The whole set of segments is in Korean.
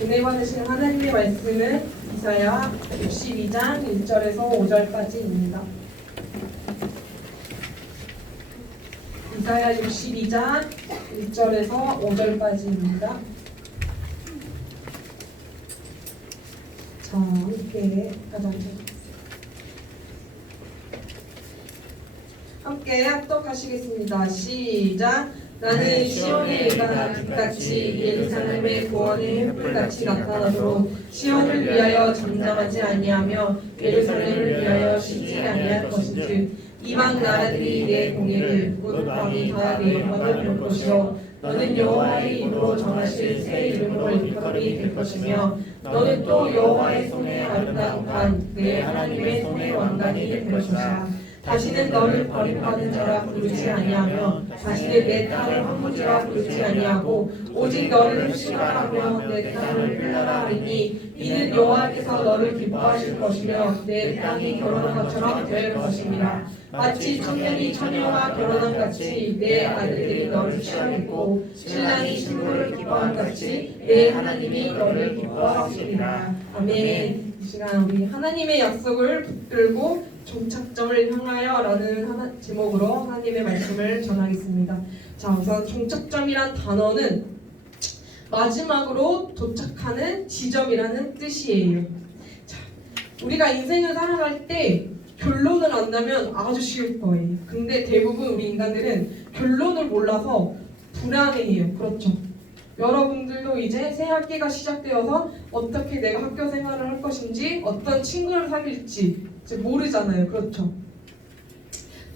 은혜 받으신 하나님의 말씀은 이사야 62장 1절에서 5절까지입니다. 이사야 62장 1절에서 5절까지입니다. 자, 함께 함께 합독하시겠습니다. 시작. 나는 시온의 일가 빛같이 예루살렘의 구원이 횃불같이 나타나도록 시온을 위하여 장담하지 아니하며 예루살렘을 위하여 쉬지 아니할 것인즉 이방 나라들이 내 공의를 곧 밤이 다 내 영광을 볼 것이요 너는 여호와의 이름으로 정하실 새 이름으로 일컬이 될 것이며 너는 또 여호와의 손에 아름다운 관 내 하나님의 손의 왕관이 될 것이라. 다시는 너를 버림받은 자라 부르지 아니하며 다시는 내 땅을 황무지라 부르지 아니하고 오직 너를 시가하며 내 땅을 흘러라 하리니 이는 여호와께서 너를 기뻐하실 것이며 내 땅이 결혼한 것처럼 될 것입니다. 마치 청년이 처녀와 결혼한 같이 내 아들들이 너를 취하겠고 신랑이 신부를 기뻐한 같이 내 하나님이 너를 기뻐하시리라. 아멘. 이 시간 우리 하나님의 약속을 붙들고 종착점을 향하여 라는 제목으로 하나님의 말씀을 전하겠습니다. 자, 우선 종착점이란 단어는 마지막으로 도착하는 지점이라는 뜻이에요. 자, 우리가 인생을 살아갈 때 결론을 안다면 아주 쉬울 거예요. 근데 대부분 우리 인간들은 결론을 몰라서 불안해해요. 그렇죠? 여러분들도 이제 새 학기가 시작되어서 어떻게 내가 학교 생활을 할 것인지 어떤 친구를 사귈지 이제 모르잖아요. 그렇죠?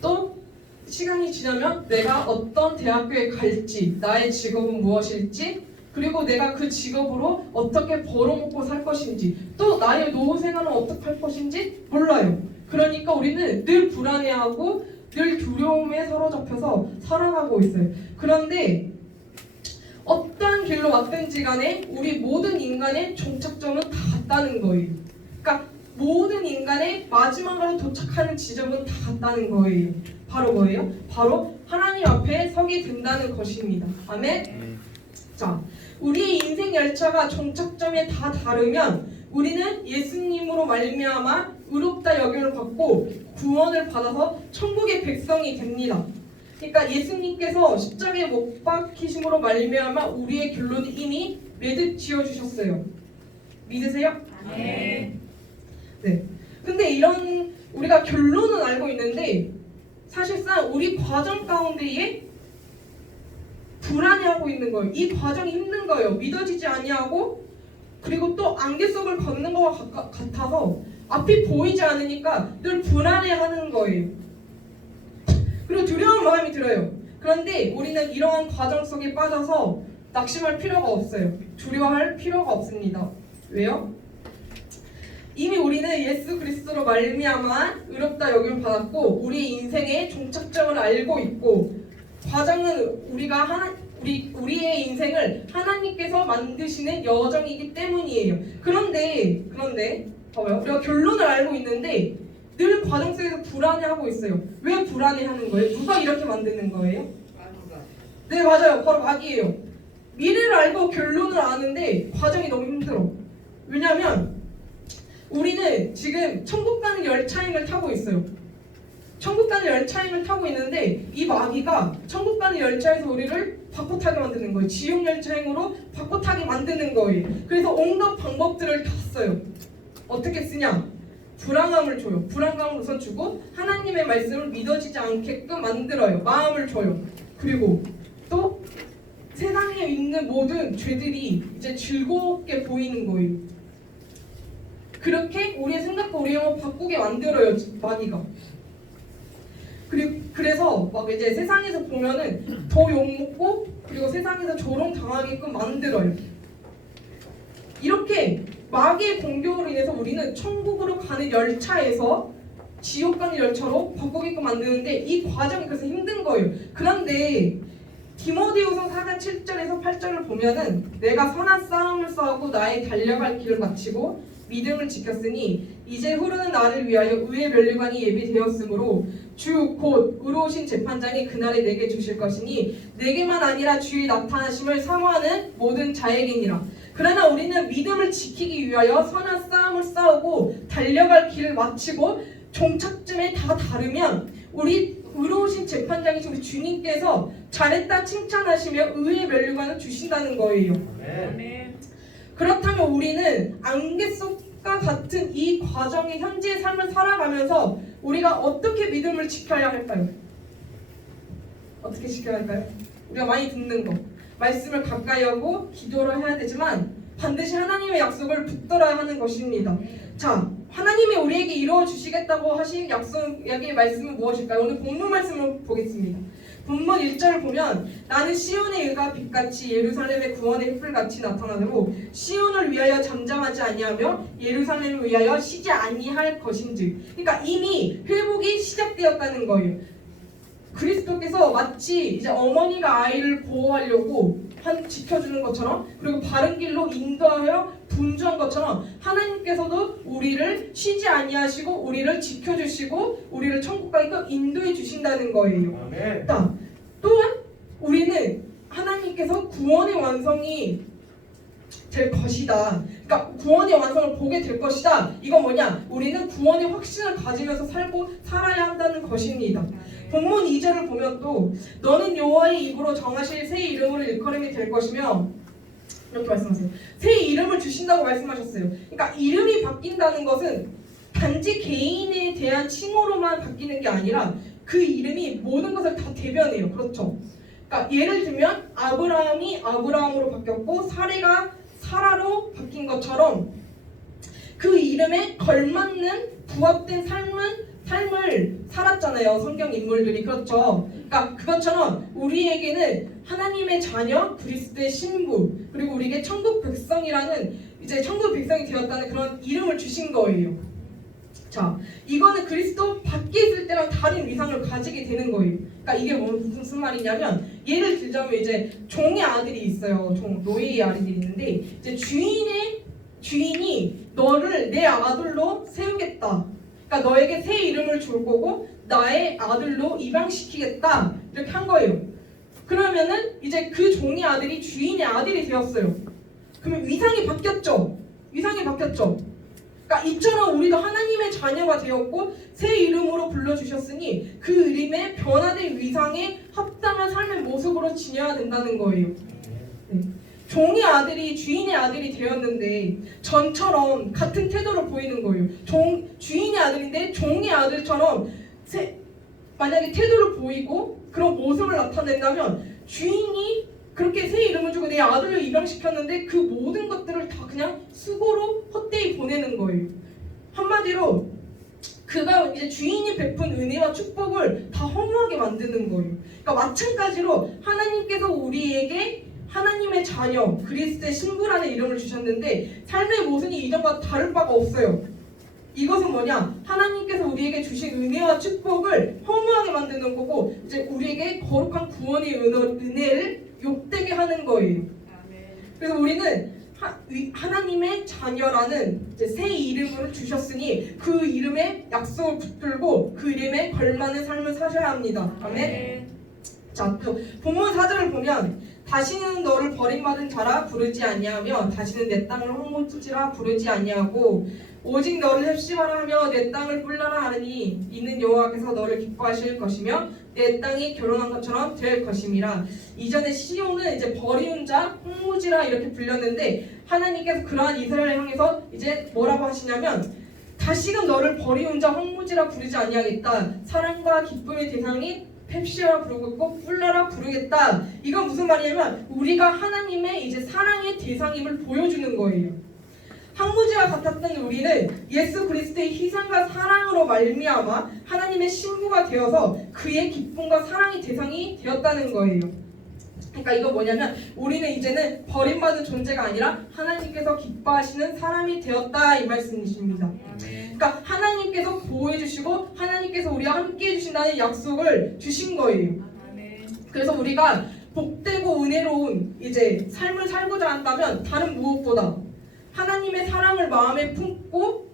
또 시간이 지나면 내가 어떤 대학교에 갈지 나의 직업은 무엇일지 그리고 내가 그 직업으로 어떻게 벌어먹고 살 것인지 또 나의 노후 생활은 어떻게 할 것인지 몰라요. 그러니까 우리는 늘 불안해하고 늘 두려움에 사로잡혀서 살아가고 있어요. 그런데 어떤 길로 왔든지 간에 우리 모든 인간의 종착점은 다 같다는 거예요. 그러니까 모든 인간의 마지막으로 도착하는 지점은 다 같다는 거예요. 바로 뭐예요? 바로 하나님 앞에 서게 된다는 것입니다. 아멘? 자, 우리의 인생 열차가 종착점에 다 다르면 우리는 예수님으로 말미암아 의롭다 여김을 받고 구원을 받아서 천국의 백성이 됩니다. 그러니까 예수님께서 십자가에 못 박히심으로 말미암아 우리의 결론이 이미 매듭 지어주셨어요. 믿으세요? 네. 네. 근데 이런 우리가 결론은 알고 있는데 사실상 우리 과정 가운데에 불안해하고 있는 거예요. 이 과정이 힘든 거예요. 믿어지지 아니하고 그리고 또 안개 속을 걷는 것과 같아서 앞이 보이지 않으니까 늘 불안해하는 거예요. 그리고 두려운 마음이 들어요. 그런데 우리는 이러한 과정 속에 빠져서 낙심할 필요가 없어요. 두려워할 필요가 없습니다. 왜요? 이미 우리는 예수 그리스도로 말미암아 의롭다 여김을 받았고 우리 인생의 종착점을 알고 있고 과정은 우리의 인생을 하나님께서 만드시는 여정이기 때문이에요. 그런데 봐봐요. 우리가 결론을 알고 있는데 늘 과정 속에서 불안해하고 있어요. 왜 불안해하는 거예요? 누가 이렇게 만드는 거예요? 네, 맞아요. 바로 마귀예요. 미래를 알고 결론을 아는데 과정이 너무 힘들어. 왜냐면 우리는 지금 천국 가는 열차행을 타고 있어요. 천국 가는 열차행을 타고 있는데 이 마귀가 천국 가는 열차에서 우리를 바꿔 타게 만드는 거예요. 지옥 열차행으로 바꿔 타게 만드는 거예요. 그래서 온갖 방법들을 다 써요. 어떻게 쓰냐? 불안감을 줘요. 불안감을 우선 주고 하나님의 말씀을 믿어지지 않게끔 만들어요. 마음을 줘요. 그리고 또 세상에 있는 모든 죄들이 이제 즐겁게 보이는 거예요. 그렇게 우리의 생각과 우리의 영을 바꾸게 만들어요. 마귀가. 그래서 막 이제 세상에서 보면은 더 욕먹고 그리고 세상에서 조롱당하게끔 만들어요. 이렇게 마귀의 공격으로 인해서 우리는 천국으로 가는 열차에서 지옥 가는 열차로 바꾸게끔 만드는데 이 과정이 그래서 힘든 거예요. 그런데 디모데후서 4장 7절에서 8절을 보면은 내가 선한 싸움을 싸우고 나의 달려갈 길을 마치고 믿음을 지켰으니 이제 흐르는 날을 위하여 의의 면류관이 예비되었으므로 주 곧 의로우신 재판장이 그날에 내게 주실 것이니 내게만 아니라 주의 나타나심을 사모하는 모든 자에게니라. 그러나 우리는 믿음을 지키기 위하여 선한 싸움을 싸우고 달려갈 길을 마치고 종착점에 다 다르면 우리 의로우신 재판장이신 우리 주님께서 잘했다 칭찬하시며 의의 면류관을 주신다는 거예요. 아멘. 그렇다면 우리는 안개 속과 같은 이 과정의 현재의 삶을 살아가면서 우리가 어떻게 믿음을 지켜야 할까요? 어떻게 지켜야 할까요? 우리가 많이 듣는 거, 말씀을 가까이 하고 기도를 해야 되지만 반드시 하나님의 약속을 붙들어야 하는 것입니다. 자, 하나님이 우리에게 이루어 주시겠다고 하신 약속의 말씀은 무엇일까요? 오늘 본문 말씀을 보겠습니다. 본문 1절을 보면 나는 시온의 의가 빛같이 예루살렘의 구원의 햇불같이 나타나므로 시온을 위하여 잠잠하지 아니하며 예루살렘을 위하여 쉬지 아니할 것인즉. 그러니까 이미 회복이 시작되었다는 거예요. 그리스도께서 마치 이제 어머니가 아이를 보호하려고 지켜주는 것처럼, 그리고 바른 길로 인도하여 분주한 것처럼 하나님께서도 우리를 쉬지 아니하시고 우리를 지켜주시고 우리를 천국까지 인도해 주신다는 거예요. 아멘. 또한 우리는 하나님께서 구원의 완성이 될 것이다. 그러니까 구원의 완성을 보게 될 것이다. 이건 뭐냐? 우리는 구원의 확신을 가지면서 살아야 한다는 것입니다. 본문 2절을 보면 또 너는 여호와의 입으로 정하실 새 이름으로 일컬음이 될 것이며 이렇게 말씀하세요. 새 이름을 주신다고 말씀하셨어요. 그러니까 이름이 바뀐다는 것은 단지 개인에 대한 칭호로만 바뀌는 게 아니라 그 이름이 모든 것을 다 대변해요. 그렇죠? 그러니까 예를 들면 아브라함이 아브라함으로 바뀌었고 사레가 사라로 바뀐 것처럼 그 이름에 걸맞는 부합된 삶을 살았잖아요. 성경 인물들이. 그렇죠. 그러니까 그것처럼 우리에게는 하나님의 자녀, 그리스도의 신부, 그리고 우리에게 천국 백성이라는 이제 천국 백성이 되었다는 그런 이름을 주신 거예요. 자, 이거는 그리스도 밖에 있을 때랑 다른 위상을 가지게 되는 거예요. 그러니까 이게 무슨 말이냐면 예를 들자면 이제 종의 아들이 있어요. 노예의 아들이 있는데 이제 주인이 너를 내 아들로 세우겠다. 그러니까 너에게 새 이름을 줄 거고 나의 아들로 입양시키겠다. 이렇게 한 거예요. 그러면은 이제 그 종의 아들이 주인의 아들이 되었어요. 그러면 위상이 바뀌었죠. 그러니까 이처럼 우리도 하나님의 자녀가 되었고 새 이름으로 불러주셨으니 그 이름의 변화된 위상에 합당한 삶의 모습으로 지녀야 된다는 거예요. 네. 종의 아들이 주인의 아들이 되었는데 전처럼 같은 태도를 보이는 거예요. 주인의 아들인데 종의 아들처럼 만약에 태도를 보이고 그런 모습을 나타낸다면 주인이 그렇게 새 이름을 주고 내 아들로 입양시켰는데 그 모든 것들을 다 그냥 수고로 헛되이 보내는 거예요. 한마디로 그가 이제 주인이 베푼 은혜와 축복을 다 허무하게 만드는 거예요. 그러니까 마찬가지로 하나님께서 우리에게 하나님의 자녀, 그리스도의 신부라는 이름을 주셨는데 삶의 모습이 이전과 다를 바가 없어요. 이것은 뭐냐? 하나님께서 우리에게 주신 은혜와 축복을 허무하게 만드는 거고 이제 우리에게 거룩한 구원의 은혜를 욕되게 하는 거예요. 그래서 우리는 하나님의 자녀라는 이제 새 이름을 주셨으니 그 이름에 약속을 붙들고 그 이름에 걸맞는 삶을 사셔야 합니다. 아멘. 자, 또 본문 4절을 보면 다시는 너를 버림받은 자라 부르지 아니하며 다시는 내 땅을 헛모지라 부르지 아니하고 오직 너를 heb시바라 하며 내 땅을 뿔라라 하느니 이는 여호와께서 너를 기뻐하실 것이며 내 땅이 결혼한 것처럼 될 것임이라. 이전에 시온은 이제 버리운 자, 헛모지라 이렇게 불렸는데 하나님께서 그러한 이스라엘을 향해서 이제 뭐라고 하시냐면 다시금 너를 버리운 자, 헛모지라 부르지 아니하겠다. 사랑과 기쁨의 대상이 펩시라 부르고 있고 뿔라라 부르겠다. 이건 무슨 말이냐면 우리가 하나님의 이제 사랑의 대상임을 보여주는 거예요. 항무지와 같았던 우리는 예수 그리스도의 희생과 사랑으로 말미암아 하나님의 신부가 되어서 그의 기쁨과 사랑의 대상이 되었다는 거예요. 그러니까 이거 뭐냐면 우리는 이제는 버림받은 존재가 아니라 하나님께서 기뻐하시는 사람이 되었다 이 말씀이십니다. 그러니까 하나님께서 보호해 주시고 하나님께서 우리와 함께 해주신다는 약속을 주신 거예요. 그래서 우리가 복되고 은혜로운 이제 삶을 살고자 한다면 다른 무엇보다 하나님의 사랑을 마음에 품고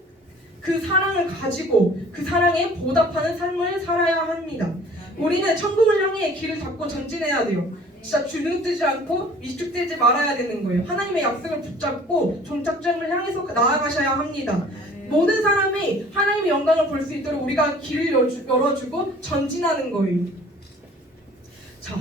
그 사랑을 가지고 그 사랑에 보답하는 삶을 살아야 합니다. 우리는 천국을 향해 길을 닫고 전진해야 돼요. 진짜 주눅들지 않고 위축되지 말아야 되는 거예요. 하나님의 약속을 붙잡고 종착점을 향해서 나아가셔야 합니다. 모든 사람이 하나님의 영광을 볼 수 있도록 우리가 길을 열어주고 전진하는 거예요. 자,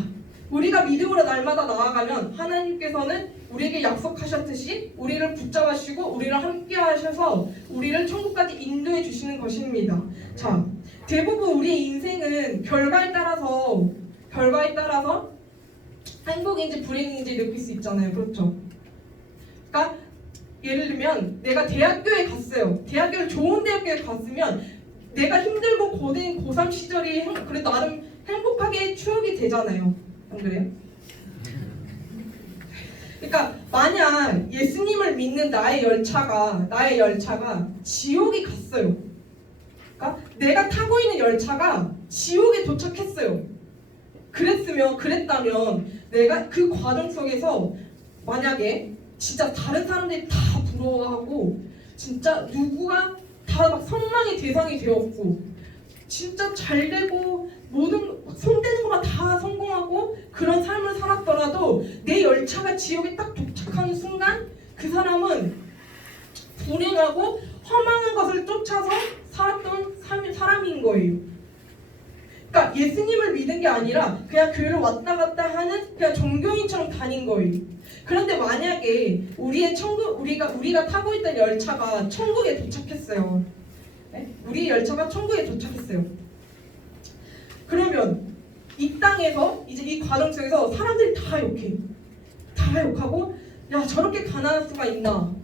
우리가 믿음으로 날마다 나아가면 하나님께서는 우리에게 약속하셨듯이 우리를 붙잡으시고 우리를 함께 하셔서 우리를 천국까지 인도해 주시는 것입니다. 자, 대부분 우리의 인생은 결과에 따라서 행복인지 불행인지 느낄 수 있잖아요. 그렇죠? 그러니까 예를 들면 내가 대학교에 갔어요. 대학교를 좋은 대학교에 갔으면 내가 힘들고 고된 고3 시절이 그래도 나름 행복하게 추억이 되잖아요. 안 그래요? 그러니까 만약 예수님을 믿는 나의 열차가 지옥에 갔어요. 그러니까 내가 타고 있는 열차가 지옥에 도착했어요. 그랬다면 내가 그 과정 속에서 만약에 진짜 다른 사람들이 다 부러워하고 진짜 누구가 다 막 선망의 대상이 되었고 진짜 잘 되고 모든 손대는 것만 다 성공하고 그런 삶을 살았더라도 내 열차가 지옥에 딱 도착하는 순간 그 사람은 불행하고 허망한 것을 쫓아서 살았던 사람인 거예요. 그러니까 예수님을 믿은 게 아니라 그냥 교회를 왔다 갔다 하는 그냥 종교인처럼 다닌 거예요. 그런데 만약에 우리가 타고 있던 열차가 천국에 도착했어요. 네? 우리의 열차가 천국에 도착했어요. 그러면 이 땅에서 이제 이 과정 속에서 사람들이 다 욕해. 다 욕하고 야 저렇게 가난할 수가 있나.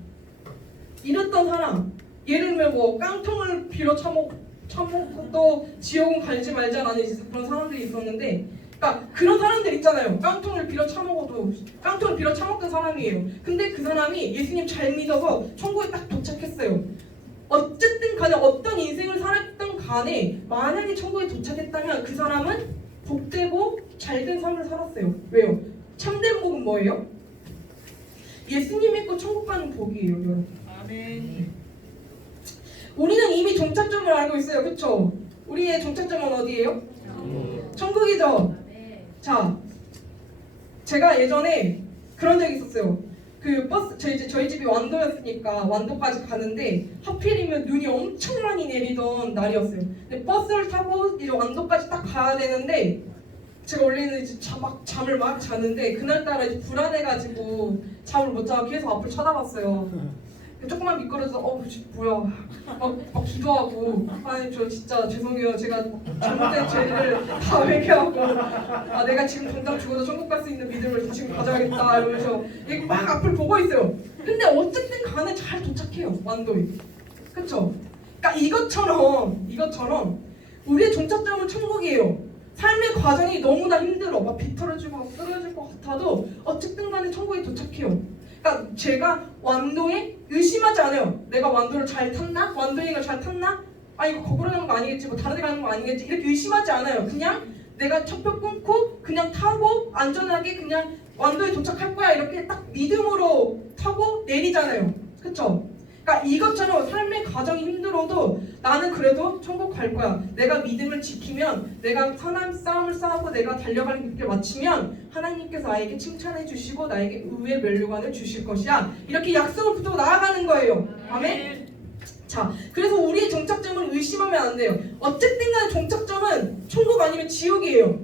이랬던 사람 예를 들면 뭐 깡통을 빌어 처먹고 또 지옥은 갈지 말자라는 이제 그런 사람들이 있었는데 그러니까 그런 사람들 있잖아요. 깡통을 빌어 처먹던 사람이에요. 근데 그 사람이 예수님 잘 믿어서 천국에 딱 도착했어요. 어쨌든 간에 어떤 인생을 살았던 간에 만약에 천국에 도착했다면 그 사람은 복되고 잘된 삶을 살았어요. 왜요? 참된 복은 뭐예요? 예수님 믿고 천국 가는 복이에요, 여러분. 아멘. 우리는 이미 종착점을 알고 있어요. 그렇죠? 우리의 종착점은 어디예요? 천국이죠. 자, 제가 예전에 그런 적이 있었어요. 그 버스 저희 집이 완도였으니까 완도까지 가는데 하필이면 눈이 엄청 많이 내리던 날이었어요. 근데 버스를 타고 이제 완도까지 딱 가야 되는데 제가 원래는 이제 잠을 막 자는데 그날따라 이제 불안해가지고 잠을 못 자고 계속 앞을 쳐다봤어요. 조금만 미끄러져서 뭐야 막 기도하고 하나님 저 진짜 죄송해요. 제가 잘못된 죄를 다 회개하고 내가 지금 당장 죽어도 천국 갈 수 있는 믿음을 다시 가져야겠다 이러면서 막 앞을 보고 있어요. 근데 어쨌든 간에 잘 도착해요. 완도에. 그쵸? 그러니까 이것처럼 우리의 종착점은 천국이에요. 삶의 과정이 너무나 힘들어 막 비틀어지고 막 쓰러질 것 같아도 어쨌든 간에 천국에 도착해요. 그러니까 제가 완도에 의심하지 않아요. 내가 완도를 잘 탔나? 완도행을 잘 탔나? 이거 거꾸로 가는 거 아니겠지? 뭐 다른 데 가는 거 아니겠지? 이렇게 의심하지 않아요. 그냥 내가 첫 표 끊고 그냥 타고 안전하게 그냥 완도에 도착할 거야 이렇게 딱 믿음으로 타고 내리잖아요. 그쵸? 그러니까 이것처럼 삶의 과정이 힘들어도 나는 그래도 천국 갈 거야. 내가 믿음을 지키면 내가 선한 싸움을 싸우고 내가 달려가는 길을 마치면 하나님께서 나에게 칭찬해 주시고 나에게 의의 면류관을 주실 것이야. 이렇게 약속을 붙들고 나아가는 거예요. 아멘? 자, 그래서 우리의 종착점을 의심하면 안 돼요. 어쨌든 간에 종착점은 천국 아니면 지옥이에요.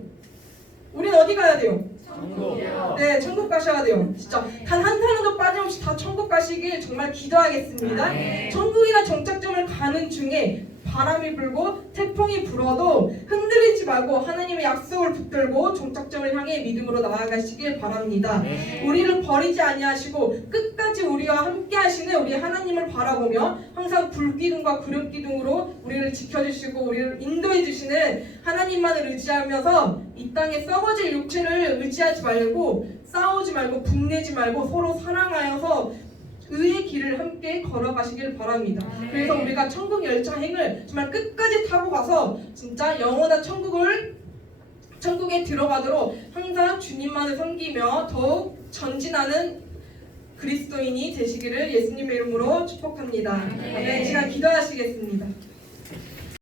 우리는 어디 가야 돼요? 천국이요. 네, 천국 가셔야 돼요. 진짜 단 한 사람도 빠짐없이 다 천국 가시길 정말 기도하겠습니다. 천국이나 종착점을 가는 중에 바람이 불고 태풍이 불어도 흔들리지 말고 하나님의 약속을 붙들고 종착점을 향해 믿음으로 나아가시길 바랍니다. 우리를 버리지 아니하시고 끝까지 우리와 함께 하시는 우리 하나님을 바라보며 항상 불기둥과 구름기둥으로 우리를 지켜주시고 우리를 인도해 주시는 하나님만을 의지하면서 이 땅에 썩어질 육체를 의지하지 말고 싸우지 말고 분내지 말고 서로 사랑하여서 의의 길을 함께 걸어가시길 바랍니다. 그래서 우리가 천국 열차행을 정말 끝까지 타고 가서 진짜 영원한 천국에 들어가도록 항상 주님만을 섬기며 더욱 전진하는 그리스도인이 되시기를 예수님의 이름으로 축복합니다. 아멘. 이 시간 기도하시겠습니다.